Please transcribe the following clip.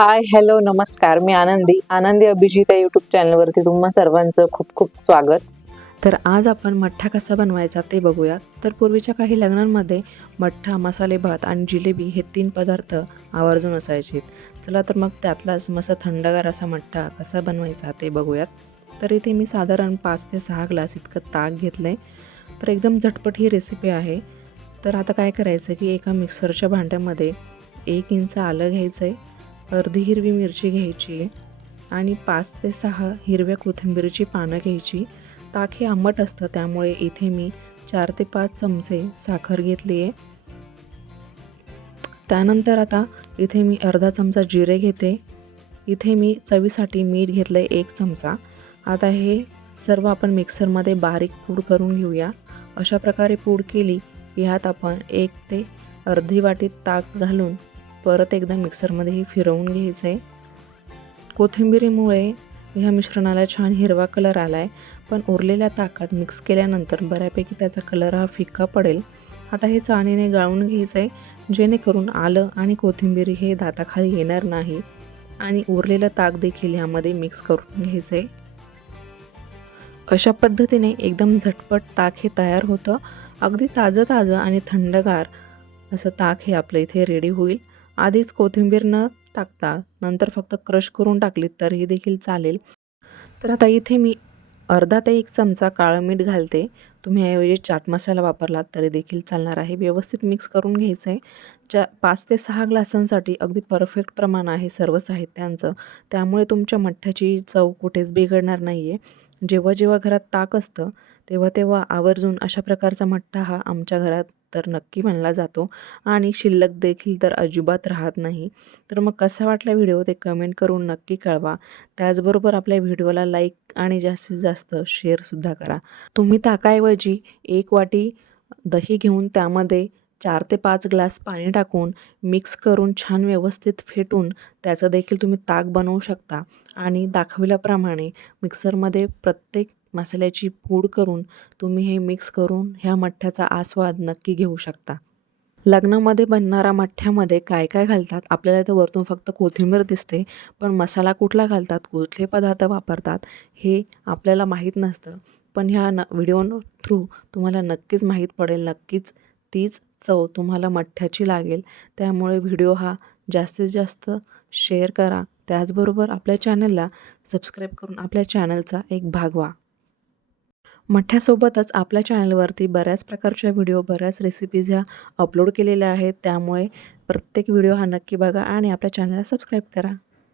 Hi hello नमस्कार. मी आनंदी. आनंदी अभिजित या यूट्यूब चॅनलवरती तुम्हा सर्वांचं खूप खूप स्वागत. तर आज आपण मठ्ठा कसा बनवायचा ते बघूया तर पूर्वीच्या काही लग्नांमध्ये मठ्ठा मसाले भात आणि जिलेबी हे तीन पदार्थ आवर्जून असायचे. चला तर मग त्यातलाच मसा थंडगार असा मठ्ठा कसा बनवायचा ते बघूयात. तर इथे मी साधारण पाच ते सहा ग्लास इतकं ताक घेतलं आहे तर एकदम झटपट ही रेसिपी आहे. तर आता काय करायचं की एका मिक्सरच्या भांड्यामध्ये एक इंच आलं घ्यायचं आहे अर्धी हिरवी मिरची घ्यायची आहे आणि पाच ते सहा हिरव्या कोथिंबीरची पानं घ्यायची. ताक हे आंबट असतं त्यामुळे इथे मी चार ते पाच चमचे साखर घेतली आहे. त्यानंतर आता इथे मी अर्धा चमचा जिरे घेते. इथे मी चवीसाठी मीठ घेतलं आहे एक चमचा. आता हे सर्व आपण मिक्सरमध्ये बारीक पूड करून घेऊया. अशा प्रकारे पूड केली की ह्यात आपण एक ते अर्धी वाटी ताक घालून परत एकदा मिक्सरमध्ये हे फिरवून घ्यायचं आहे कोथिंबिरीमुळे ह्या मिश्रणाला छान हिरवा कलर आला आहे पण उरलेल्या ताकात मिक्स केल्यानंतर बऱ्यापैकी त्याचा कलर हा फिक्का पडेल. आता हे चाणीने गाळून घ्यायचं आहे जेणेकरून आलं आणि कोथिंबीर हे दाताखाली येणार नाही. आणि उरलेलं ताक देखील ह्यामध्ये मिक्स करून घ्यायचं आहे अशा पद्धतीने एकदम झटपट ताक हे तयार होतं. अगदी ताजं ताजं आणि थंडगार असं ताक हे आपलं इथे रेडी होईल. आधीच कोथिंबीर न टाकता नंतर फक्त क्रश करून टाकली तरीही देखील चालेल. तर आता इथे मी अर्धा ते एक चमचा काळं मीठ घालते. तुम्ही ऐवजी चाट मसाला वापरलात तरी देखील चालणार आहे. व्यवस्थित मिक्स करून घ्यायचं आहे च्या पाच ते सहा ग्लासांसाठी अगदी परफेक्ट प्रमाण आहे सर्व साहित्यांचं. त्यामुळे तुमच्या मठ्ठ्याची चव कुठेच बिघडणार नाही आहे जेव्हा जेव्हा घरात ताक असतं तेव्हा तेव्हा आवर्जून अशा प्रकारचा मठ्ठा हा आमच्या घरात तर नक्की म्हणला जातो. आणि शिल्लक देखील तर अजिबात राहत नाही. तर मग कसा वाटला व्हिडिओ ते कमेंट करून नक्की कळवा. त्याचबरोबर आपल्या व्हिडिओला लाईक आणि जास्तीत जास्त शेअरसुद्धा करा. तुम्ही ताकाऐवजी एक वाटी दही घेऊन त्यामध्ये चार ते पाच ग्लास पाणी टाकून मिक्स करून छान व्यवस्थित फेटून त्याचं देखील तुम्ही ताक बनवू शकता. आणि दाखविल्याप्रमाणे मिक्सरमध्ये प्रत्येक मसाल्याची पूड करून तुम्ही हे मिक्स करून ह्या मठ्ठ्याचा आस्वाद नक्की घेऊ शकता. लग्नामध्ये बनणारा मठ्ठ्यामध्ये काय काय घालतात? आपल्याला इथं वरतून फक्त कोथिंबीर दिसते पण मसाला कुठला घालतात? कुठले पदार्थ वापरतात? हे आपल्याला माहीत नसतं. पण ह्या न व्हिडिओ थ्रू तुम्हाला नक्कीच माहीत पडेल. नक्कीच तीच चव तुम्हाला मठ्ठ्याची लागेल. त्यामुळे व्हिडिओ हा जास्तीत जास्त शेअर करा. त्याचबरोबर आपल्या चॅनलला सबस्क्राईब करून आपल्या चॅनलचा एक भाग व्हा. मठ्ठ्यासोबतच आपल्या चॅनलवरती बऱ्याच प्रकारच्या व्हिडिओ बऱ्याच रेसिपीज ह्या अपलोड केलेल्या आहेत. त्यामुळे प्रत्येक व्हिडिओ हा नक्की बघा आणि आपल्या चॅनलला सबस्क्राईब करा.